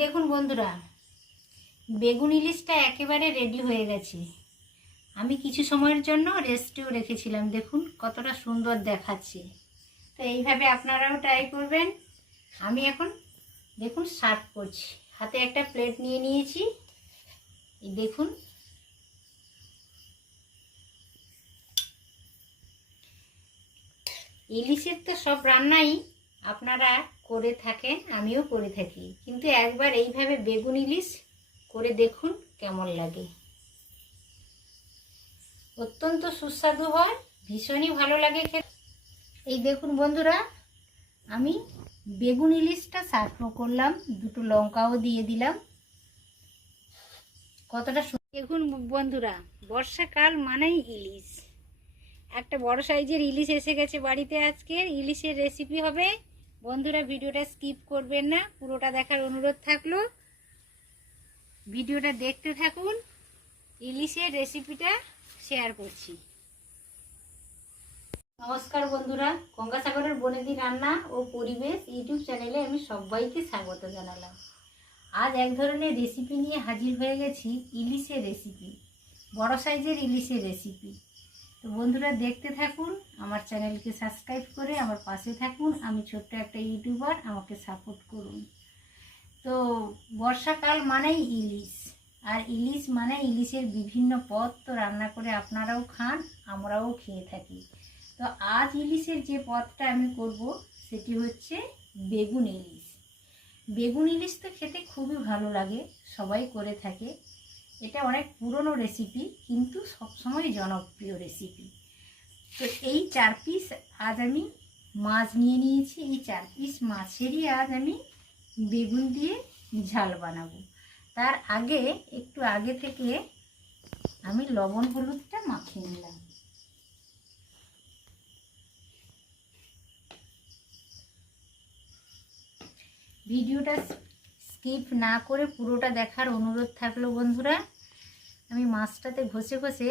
দেখুন বন্ধুরা, বেগুন ইলিশটা একেবারে রেডি হয়ে গেছে। আমি কিছু সময়ের জন্য রেস্টেও রেখেছিলাম। দেখুন কতটা সুন্দর দেখাচ্ছে। তো এইভাবে আপনারাও ট্রাই করবেন। আমি এখন দেখুন সার্ভ করছি। হাতে একটা প্লেট নিয়ে নিয়েছি। এই দেখুন, ইলিশের তো সব রান্নাই আপনারা করে থাকেন, আমিও করে থাকি, কিন্তু একবার এইভাবে বেগুন ইলিশ করে দেখুন কেমন লাগে। অত্যন্ত সুস্বাদু হয়, ভীষণই ভালো লাগে খেতে। এই দেখুন বন্ধুরা, আমি বেগুন ইলিশটা সার্ভ করলাম, দুটো লঙ্কাও দিয়ে দিলাম। কতটা দেখুন বন্ধুরা, বর্ষাকাল মানেই ইলিশ। একটা বড় সাইজের ইলিশ এসে গেছে বাড়িতে। আজকের ইলিশের রেসিপি হবে। বন্ধুরা ভিডিওটা স্কিপ করবেন না, পুরোটা দেখার অনুরোধ থাকলো। ভিডিওটা দেখতে থাকুন, ইলিশের রেসিপিটা শেয়ার করছি। নমস্কার বন্ধুরা, গঙ্গাসাগরের বনেদি রান্না ও পরিবেশ ইউটিউব চ্যানেলে আমি সবাইকে স্বাগত জানালাম। আজ এক ধরনের রেসিপি নিয়ে হাজির হয়ে গেছি, ইলিশের রেসিপি, বড় সাইজের ইলিশের রেসিপি। তো বন্ধুরা দেখতে থাকুন, আমার চ্যানেলকে সাবস্ক্রাইব করে আমার পাশে থাকুন। আমি ছোট্ট একটা ইউটিউবার, আমাকে সাপোর্ট করুন। তো বর্ষাকাল মানেই ইলিশ, আর ইলিশ মানে ইলিশের বিভিন্ন পদ তো রান্না করে আপনারাও খান, আমরাও খেয়ে থাকি। তো আজ ইলিশের যে পদটা আমি করব সেটি হচ্ছে বেগুন ইলিশ। বেগুন ইলিশ তো খেতে খুবই ভালো লাগে, সবাই করে থাকে। এটা অনেক পুরনো রেসিপি, কিন্তু সবসময় জনপ্রিয় রেসিপি। তো এই 4 পিস আজ আমি মাছ নিয়ে নিয়েছি। এই 4 পিস মাছেরই আজ আমি বেগুন দিয়ে ঝাল বানাবো। তার আগে একটু আগে থেকে আমি লবণ হলুদটা মাখিয়ে নিলাম। ভিডিওটা স্কিপ না করে পুরোটা দেখার অনুরোধ থাকলো বন্ধুরা। আমি মাছটাতে ঘষে ঘষে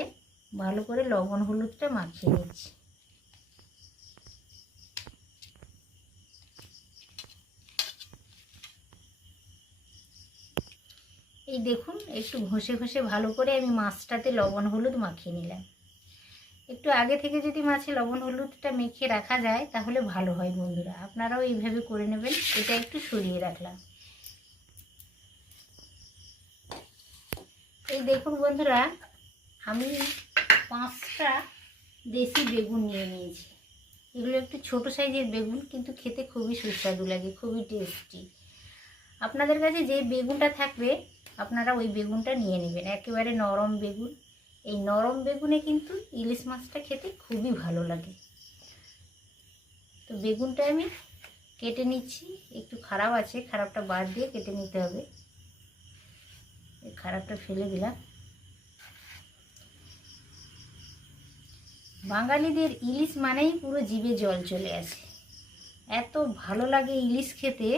ভালো করে লবণ হলুদটা মাখিয়ে নিচ্ছি। এই দেখুন, একটু ঘষে ঘষে ভালো করে আমি মাছটাতে লবণ হলুদ মাখিয়ে নিলাম। একটু আগে থেকে যদি মাছে লবণ হলুদটা মেখে রাখা যায় তাহলে ভালো হয় বন্ধুরা, আপনারাও এইভাবে করে নেবেন। এটা একটু সরিয়ে রাখলাম। এই দেখুন বন্ধুরা, আমি 5টা দেশি বেগুন নিয়ে নিয়েছি। এগুলো একটু ছোট সাইজের বেগুন, কিন্তু খেতে খুবই সুস্বাদু লাগে, খুবই টেস্টি। আপনাদের কাছে যে বেগুনটা থাকবে আপনারা ওই বেগুনটা নিয়ে নেবেন, একেবারে নরম বেগুন। এই নরম বেগুনে কিন্তু ইলিশ মাছটা খেতে খুবই ভালো লাগে। তো বেগুনটা আমি কেটে নিচ্ছি। একটু খারাপ আছে, খারাপটা বাদ দিয়ে কেটে নিতে হবে। খারাপটা ফেলে দিলাম। বাঙালিদের ইলিশ মানেই পুরো জিভে জল চলে আসে, এত ভালো লাগে ইলিশ খেতে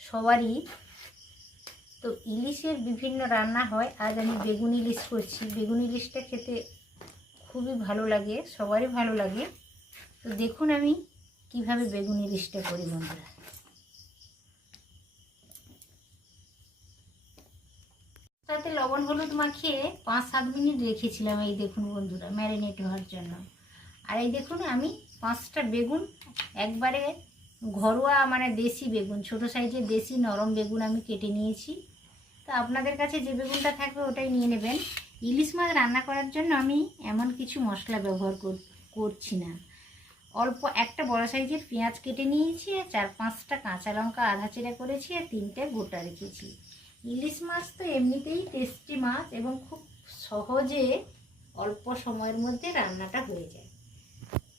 সবারই। তো ইলিশের বিভিন্ন রান্না হয়, আজ আমি বেগুন ইলিশ করছি। বেগুন ইলিশটা খেতে খুবই ভালো লাগে, সবারই ভালো লাগে। তো দেখুন আমি কিভাবে বেগুন ইলিশটা করি বন্ধুরা। তাতে লবণ হলুদ মাখিয়ে 5-7 মিনিট রেখেছিলাম। এই দেখুন বন্ধুরা, ম্যারিনেট হওয়ার জন্য। আর এই দেখুন আমি 5টা বেগুন একবারে ঘরোয়া মানে দেশি বেগুন, ছোট সাইজের দেশি নরম বেগুন আমি কেটে নিয়েছি। তো আপনাদের কাছে যে বেগুনটা থাকবে ওটাই নিয়ে নেবেন। ইলিশ মাছ রান্না করার জন্য আমি এমন কিছু মশলা ব্যবহার করছি না। অল্প একটা বড় সাইজের পেঁয়াজ কেটে নিয়েছি, আর 4-5টা কাঁচা লঙ্কা আধা চেরা করেছি, আর 3টে গোটা রেখেছি। ইলিশ মাছ তো এমনিতেই টেস্টি মাছ এবং খুব সহজে অল্প সময়ের মধ্যে রান্নাটা হয়ে যায়।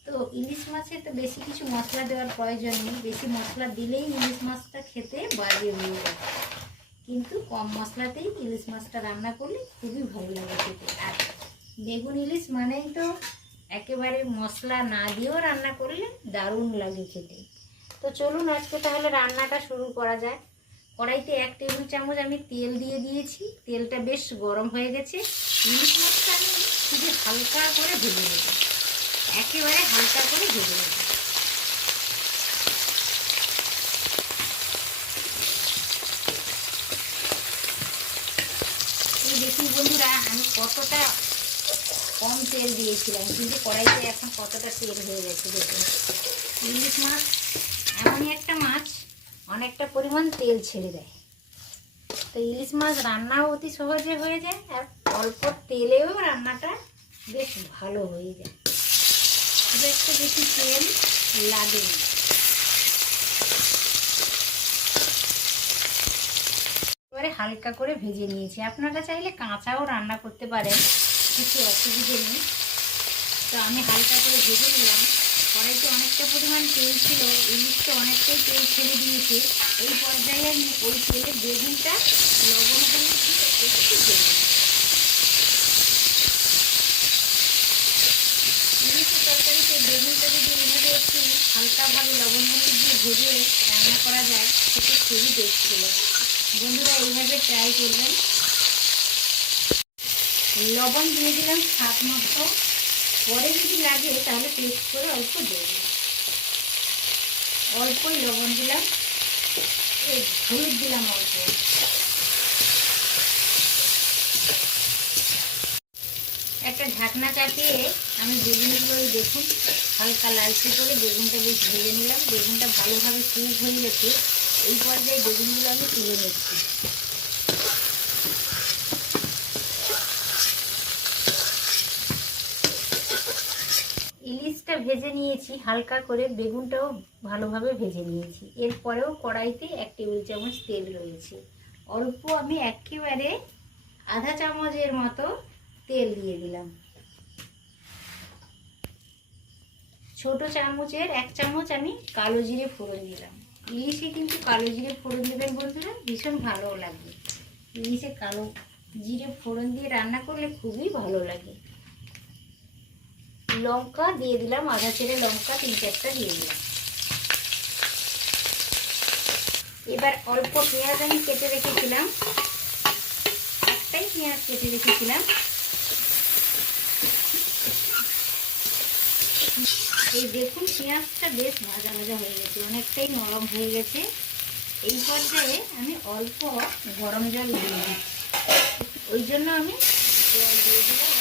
তো ইলিশ মাছে তো বেশি কিছু মশলা দেওয়ার প্রয়োজন নেই, বেশি মশলা দিলেই ইলিশ মাছটা খেতে বাজে হয়ে যায়। কিন্তু কম মশলাতেই ইলিশ মাছটা রান্না করলে খুবই ভালো লাগে খেতে। আর বেগুন ইলিশ মানেই তো একেবারে মশলা না দিয়েও রান্না করলে দারুণ লাগে খেতে। তো চলুন আজকে তাহলে রান্নাটা শুরু করা যায়। কড়াইতে 1 টেবিল চামচ আমি তেল দিয়ে দিয়েছি। তেলটা বেশ গরম হয়ে গেছে। ইলিশ মাছটা আমি খুবই হালকা করে ভেজে নেব, একেবারে হালকা করে ভেজে নেব। দেখুন বন্ধুরা আমি কতটা কম তেল দিয়েছিলাম, কিন্তু কড়াইতে এখন কতটা তেল হয়ে গেছে দেখুন। ইলিশ মাছ এমনই একটা মাছ অনেকটা পরিমাণ তেল ছেড়ে দেয়। তো ইলিশ মাছ রান্নাও অতি সহজে হয়ে যায়, আর অল্প তেলেও রান্নাটা বেশ ভালো হয়ে যায়, খুব একটা বেশি তেল লাগে না। এবারে হালকা করে ভেজে নিয়েছি, আপনারা চাইলে কাঁচাও রান্না করতে পারেন, কিছু অসুবিধে নেই। তো আমি হালকা করে ভেজে নিলাম। কড়াইতে অনেকটা পরিমাণ তেল ছিল, ইলিশটা অনেকটাই তেল ছেড়ে দিয়েছে। এই পর্যায়ে আমি ওই তেলে বেগুনটা লবণ হলুদ দিয়ে একটু দেবো। ইলিশের তরকারিতে বেগুনটা যদি এইভাবে একটু হালকাভাবে লবণ হলুদ দিয়ে ভেজে রান্না করা যায় সেটা খুবই টেস্টি লাগে। বন্ধুরা এইভাবে ট্রাই করবেন। লবণ দিয়ে দিলাম স্বাদ মতো, পরে যদি লাগে তাহলে টেস্ট করে অল্প দেব। অল্পই লবণ দিলাম, হলুদ দিলাম অল্প। একটা ঢাকনা চাপিয়ে আমি বেগুনগুলো দেখুন হালকা লালচে করে বেগুনটা বেশ ভেজে নিলাম। বেগুনটা ভালোভাবে কুক হয়ে গেছে। এই পর্যায়ে বেগুনগুলো আমি তুলে নিচ্ছি। ইলিশটা ভেজে নিয়েছি হালকা করে, বেগুনটাও ভালোভাবে ভেজে নিয়েছি। এরপরেও কড়াইতে 1 টেবিল চামচ তেল রয়েছে। অল্প আমি একেবারে আধা চামচের মতো তেল দিয়ে দিলাম। ছোট চামচের 1 চামচ আমি কালো জিরে ফোড়ন দিলাম। ইলিশে কিন্তু কালো জিরে ফোড়ন দেবেন বন্ধুরা, ভীষণ ভালো লাগবে। ইলিশে কালো জিরে ফোড়ন দিয়ে রান্না করলে খুবই ভালো লাগে। লঙ্কা দিয়ে দিলাম, আধা চেরে লঙ্কা 3-4টা দিয়ে দিলাম। এবার অল্প পেঁয়াজ আমি কেটে রেখেছিলাম, একটাই পেঁয়াজ কেটে রেখেছিলাম। এই দেখুন পেঁয়াজটা বেশ ভাজা ভাজা হয়ে গেছে, অনেকটাই নরম হয়ে গেছে। এই পর্যায়ে আমি অল্প গরম জল দিয়ে দিই, ওই জন্য আমি জল দিয়ে দিলাম।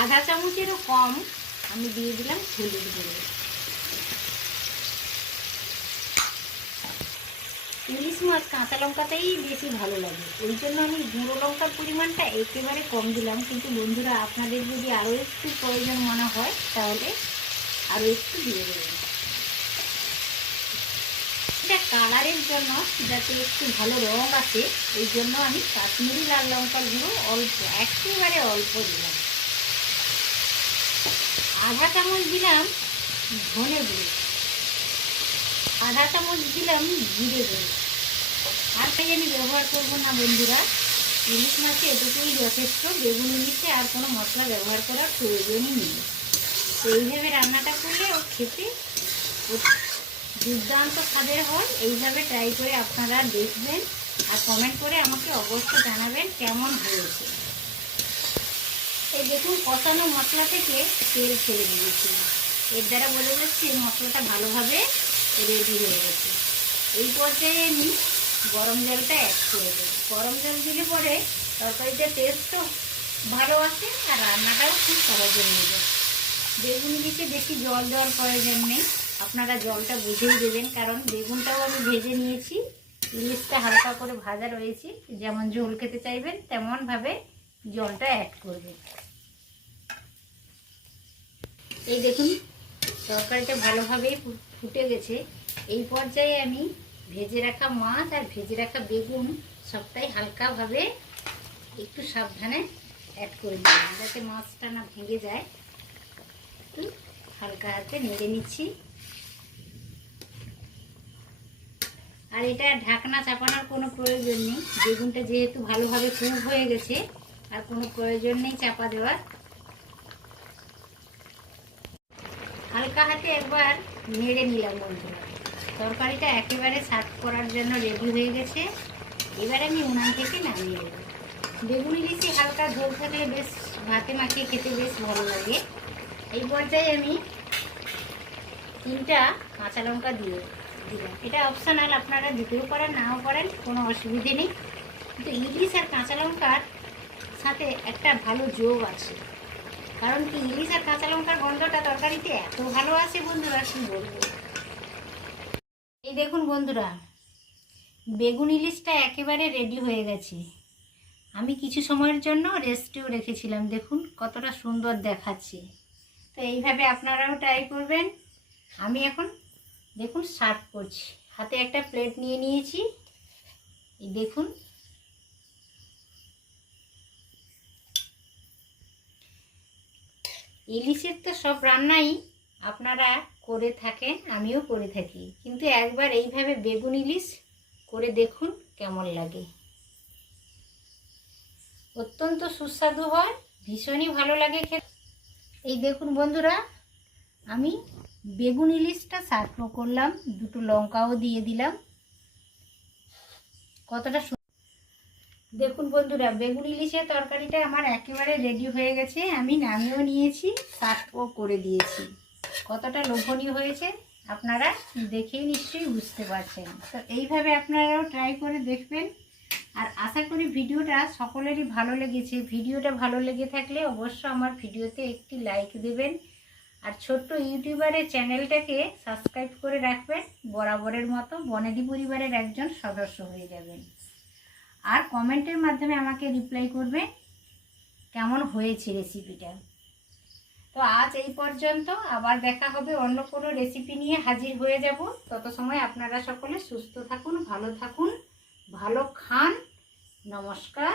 আধা চামচেরও কম আমি দিয়ে দিলাম হলুদ গুঁড়ো। ইলিশ মাছ কাঁচা লঙ্কাতেই বেশি ভালো লাগে, ওই জন্য আমি গুঁড়ো লঙ্কার পরিমাণটা একেবারে কম দিলাম। কিন্তু বন্ধুরা আপনাদের যদি আরও একটু প্রয়োজন মনে হয় তাহলে আরও একটু দিয়ে দেবেন। এটা কালারের জন্য, যাতে একটু ভালো রং আসে, এই জন্য আমি কাশ্মীরি লাল লঙ্কার গুঁড়ো অল্প, একেবারে অল্প দিলাম। আধা চামচ দিলাম ধনে গুঁড়ো, আধা চামচ দিলাম জিরে গুঁড়ো। আর তাই আমি ব্যবহার করবো না বন্ধুরা, ইলিশ মাছে এটুকুই যথেষ্ট। বেগুন ইলিশে আর কোনো মশলা ব্যবহার করার প্রয়োজনই নেই। তো এইভাবে রান্নাটা করলে ও খেতে দুর্দান্ত স্বাদের হয়। এইভাবে ট্রাই করে আপনারা দেখবেন আর কমেন্ট করে আমাকে অবশ্যই জানাবেন কেমন হয়েছে। এই দেখুন কষানো মশলা থেকে তেল ছেড়ে দিয়েছি, এর দ্বারা বোঝা যাচ্ছে মশলাটা ভালোভাবে রেডি হয়ে গেছে। এই পর্যায়ে আমি গরম জলটা অ্যাড করে দেব। গরম জল দিলে পরে তরকারিতে টেস্টও ভালো আসে আর রান্নাটাও খুব সহজে হয়ে যায়। বেগুন ইলিশে বেশি জল দেওয়ার প্রয়োজন নেই, আপনারা জলটা বুঝেই দেবেন, কারণ বেগুনটাও আমি ভেজে নিয়েছি, ইলিশটা হালকা করে ভাজা রয়েছে। যেমন ঝোল খেতে চাইবেন তেমনভাবে জলটা অ্যাড করবেন। এই দেখুন তরকারিটা ভালোভাবেই ফুটে গেছে। এই পর্যায়ে আমি ভেজে রাখা মাছ আর ভেজে রাখা বেগুন সবটাই হালকাভাবে একটু সাবধানে অ্যাড করে দিলাম, যাতে মাছটা না ভেঙে যায়। একটু হালকা হাতে নেড়ে নিচ্ছি। আর এটা ঢাকনা চাপানোর কোনো প্রয়োজন নেই, বেগুনটা যেহেতু ভালোভাবে কুক হয়ে গেছে আর কোনো প্রয়োজন নেই চাপা দেওয়ার। হালকা হাতে একবার নেড়ে নিলাম বন্ধুরা। তরকারিটা একেবারে সার্ভ করার জন্য রেডি হয়ে গেছে। এবার আমি উনান থেকে নামিয়ে দেব। বেগুন ইলিশে হালকা ঝোল থাকলে বেশ ভাতে মাখিয়ে খেতে বেশ ভালো লাগে। এই পর্যায়ে আমি 3টা কাঁচা লঙ্কা দিয়ে দিলাম। এটা অপশনাল, আপনারা দিতেও পারেন নাও পারেন, কোনো অসুবিধে নেই। কিন্তু ইলিশ আর কাঁচা লঙ্কার সাথে একটা ভালো যোগ আছে, কারণ কি ইলিশ আর কাঁচা লঙ্কার গন্ধটা তরকারিতে এত ভালো আছে বন্ধুরা, কি বলবো। এই দেখুন বন্ধুরা, বেগুন ইলিশটা একেবারে রেডি হয়ে গেছে। আমি কিছু সময়ের জন্য রেস্টেও রেখেছিলাম, দেখুন কতটা সুন্দর দেখাচ্ছে। তো এইভাবে আপনারাও ট্রাই করবেন। আমি এখন দেখুন সার্ভ করছি, হাতে একটা প্লেট নিয়ে নিয়েছি। এই দেখুন, ইলিশের তো সব রান্নাই আপনারা করে থাকেন, আমিও করে থাকি, কিন্তু একবার এইভাবে বেগুন ইলিশ করে দেখুন কেমন লাগে। অত্যন্ত সুস্বাদু হয়, ভীষণই ভালো লাগে খেতে। এই দেখুন বন্ধুরা, আমি বেগুন ইলিশটা সার্ভ করলাম, 2টো লঙ্কাও দিয়ে দিলাম। কতটা দেখুন বন্ধুরা, বেগুন ইলিশের তরকারিটা আমার একেবারে রেডি হয়ে গেছে। আমি নামিয়েও নিয়েছি, সার্ভও করে দিয়েছি। কতটা লোভনীয় হয়েছে আপনারা দেখেই নিশ্চয়ই বুঝতে পারছেন। তো এইভাবে আপনারাও ট্রাই করে দেখবেন। আর আশা করি ভিডিওটা সকলেরই ভালো লেগেছে। ভিডিওটা ভালো লেগে থাকলে অবশ্য আমার ভিডিওতে একটি লাইক দেবেন, আর ছোট্ট ইউটিউবারের চ্যানেলটাকে সাবস্ক্রাইব করে রাখবেন। বরাবরের মতো বনেদি পরিবারের একজন সদস্য হয়ে যাবেন, আর কমেন্টের মাধ্যমে আমাকে রিপ্লাই করবে কেমন হয়েছে রেসিপিটা। তো আজ এই পর্যন্ত, আবার দেখা হবে অন্য কোনো রেসিপি নিয়ে হাজির হয়ে যাব। তত সময় আপনারা সকলে সুস্থ থাকুন, ভালো থাকুন, ভালো খান। নমস্কার।